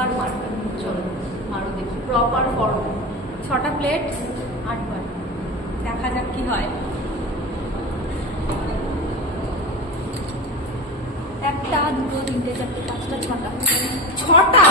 8 বার মারবে। চলো মারো দেখি প্রপার ফর্ম। 6টা প্লেট 8 বার, দেখা যাক কি হয়। একটা, দুটো, তিনটে, চারটে, পাঁচটা, ছটা। 6টা